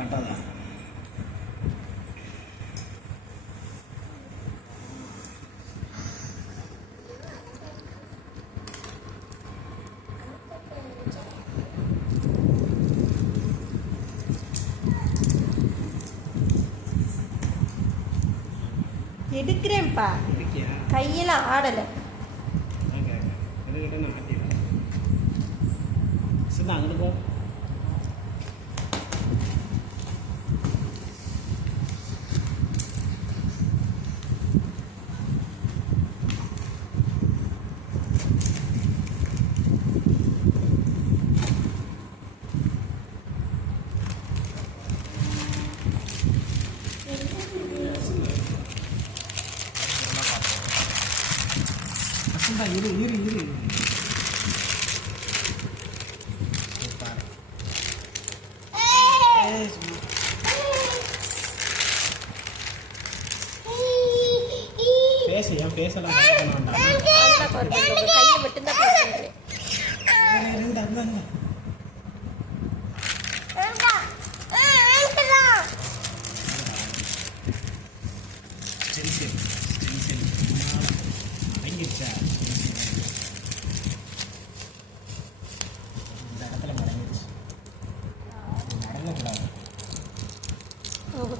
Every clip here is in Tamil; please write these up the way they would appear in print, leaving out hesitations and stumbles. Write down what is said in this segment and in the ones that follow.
கட்டாதா எடுக்கிறேன்ப்பா. கையெல்லாம் ஆடலை. அங்கிட்டு போ. இரு இரு இரு பேச என் பேசலாம் கையை மட்டும்தான்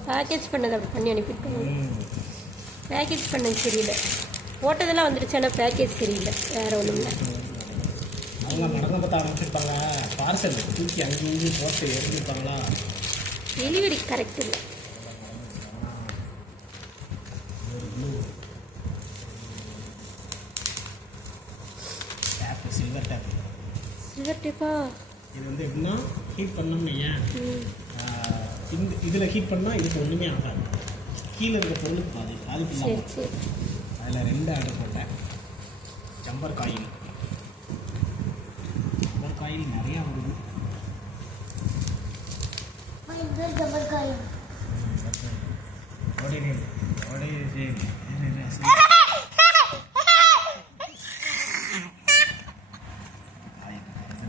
பேக்கேஜ் பண்ணது அப்படி பண்ணி அனுப்பியிருக்காங்க. பேக்கேஜ் பண்ணது சரியில்லை. போட்டதெல்லாம் வந்துடுச்சு, ஆனால் பேக்கேஜ் சரியில்லை. வேறு ஒன்றும் இல்லை. அவங்க நடந்து பார்த்து ஆரம்பிச்சிருப்பாங்க. பார்சல் தூக்கி அங்கேயும் போட்டு எடுத்துருப்பாங்களா? டெலிவரி கரெக்ட் இல்லை. Tape silver tape. சில்வர் டேப்பா? இது வந்து எப்படின்னா ஹீட் பண்ணோம்னு ஏன் இந்த இதில் ஹீட் பண்ணால் இதுக்கு ஒன்றுமே ஆகாது. கீழே இருக்க பொருளுக்கு பாதிப்பு அதில் 2 ஆர்டர் போட்டேன். ஜம்பர் காயில் நிறையா வருது.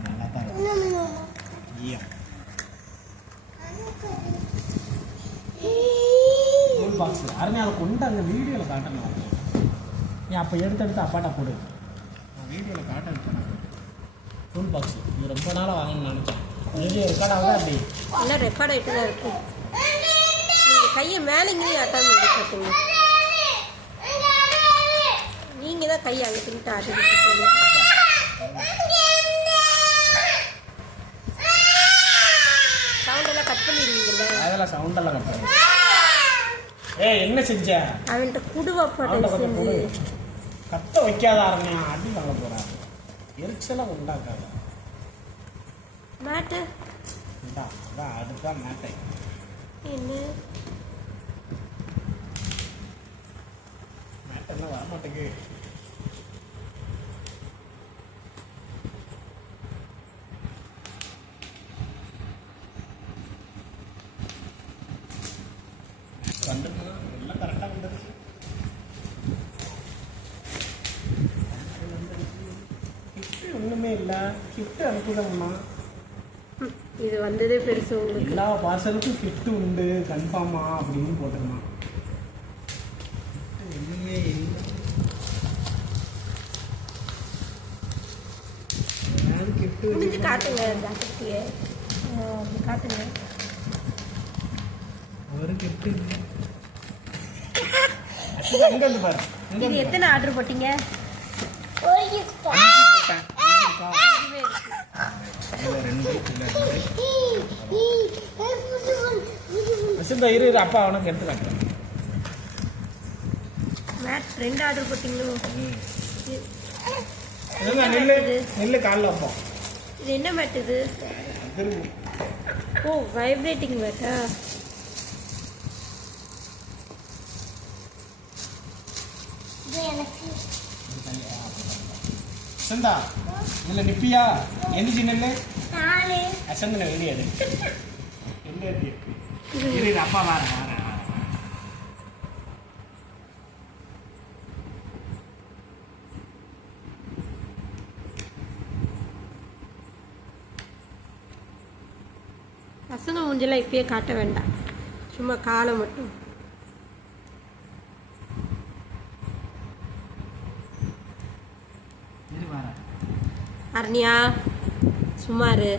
நல்லா தான் டூல் பாக்ஸ் யாருமே அதை கொண்டு அங்கே வீடியோவில் காட்டணும். நீ அப்போ எடுத்து அப்பாட்ட போடு. நான் வீடியோவில் காட்ட வைப்பேன். டூல் பாக்ஸ் இது ரொம்ப நாளாக வாங்கணும்னு நினச்சேன். வீடியோ ரெக்கார்ட் ஆகுதா? அப்படி எல்லாம் ரெக்கார்ட் ஆகிட்டு தான் இருக்கும். நீங்கள் கையை மேலேங்கேயும் ஆட்டாமல் எடுத்துருக்கீங்க. நீங்கள் தான் கையை அங்கே தின்ட்டு ஆட்டிட்டு. சவுண்டெல்லாம் கட் பண்ணிடுவீங்கல்ல? அதெல்லாம் சவுண்டெல்லாம் கட் பண்ணி. என்ன செஞ்ச? அவன்கிட்ட குடுவாப்பாட்ட செஞ்சு கத்த வைக்காத ஆரம்பியா அடி வாங்க போறேன். எரிச்சலாம் உண்டாக்காத. மேட்டு அதான் அதுதான் மேட்டை. என்ன மேட்டெல்லாம் வரமாட்டேங்கு. வந்துடுமா? எல்லாம் கரெக்டாக வந்துடுச்சு. கிஃப்ட்டு ஒன்றுமே இல்லை. கிஃப்ட்டு அனுப்பிடணுமா? இது வந்ததே பெருசு. உங்களுக்கு எல்லா பார்சலுக்கும் கிஃப்ட்டு உண்டு கன்ஃபார்மா அப்படின்னு போட்டுருமா? ஒன்றுமே இல்லை. கிஃப்ட்டு முடிஞ்சு காட்டுங்க. ஜாக்கிரதையே காட்டுங்க. ஒரு கிஃப்ட்டு அங்கே வந்து பாரு. இது எத்தனை ஆர்டர் போட்டீங்க? இரு அப்பா அவனுக்கு எடுத்து காட்டுறேன். மேட் 2 ஆர்டர் போட்டீங்களோ? நெல்லு காலில் வைப்போம். இது என்ன மேட் இது? ஓ, வைப்ரேட்டிங் மேட்டா? அசந்தா இதில் நிப்பியா? எந்திரிச்சு நெல்லு. அசந்தனை வெளியாது. இரு அப்பா வார பசங்க மூஞ்செல்லாம் இப்பயே காட்ட வேண்டாம், சும்மா காலை மட்டும். அரணியா சுமாரு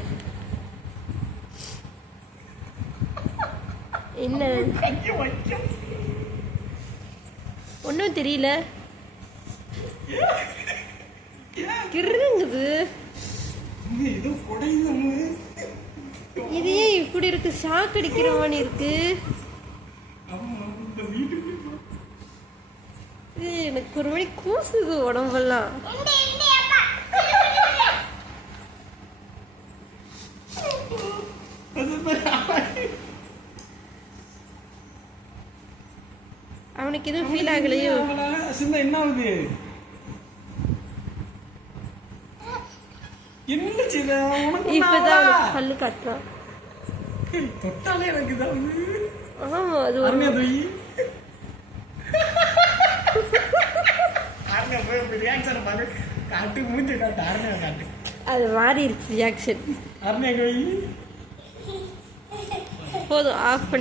என்ன ஒன்றும் தெரியல, கிருங்குது. இது ஏன் இப்படி இருக்கு, ஷாக் அடிக்கிற மாதிரி இருக்கு. இது எனக்கு ஒரு மணி கூசுது உடம்பெல்லாம். அவனுக்கு எதுவும் ஃபீல் ஆகலையோ? என்ன ஆகுது? இப்பதான் அவனுக்கு பல்லு காட்டுறான். தொட்டாலே எனக்கு ஆமா, அது ஒரு காட்டு மூஞ்சி காட்டு அரணியா காட்டு. அது மாறி இருக்கு ரியாக்ஷன். அரணியா போதும், ஆஃப் பண்ணி